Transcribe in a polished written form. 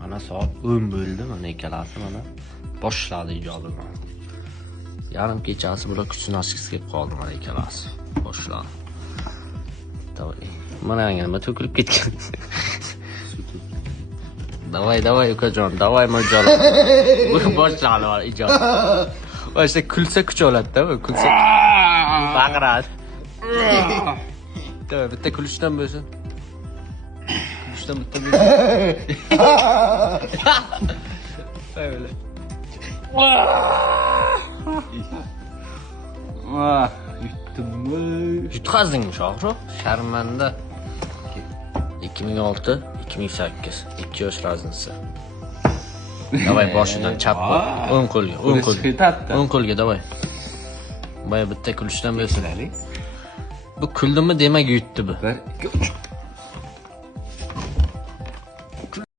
Mana soat 10 bo'ldi, mana ikkalasi mana boshladi ijodini. Yarim kechasi bular kuchsinashkis kelib qoldi mana ikkalasi. Boshladi. Davay. Mana nima to'kilib ketgan. Davay ukajon, davay mirjon. Bu boshladi mana ijod. Va işte kulsa kuch oladi-da, kulsa. Baqiradi. Davay, bitta kulishdan bo'lsin. Kulishdan bitta bo'lsin. Öyle. Yutqazdingmi shohro? Sharmanda. 2006, 2008. 2 yosh razniца. Davay boshidan chap qo'y. O'ng qo'lga, o'ng qo'lga. O'ng qo'lga davay. Boya bitta kulishdan bo'lsin. Bu kuldimi demak yutdi bu. 1 2 3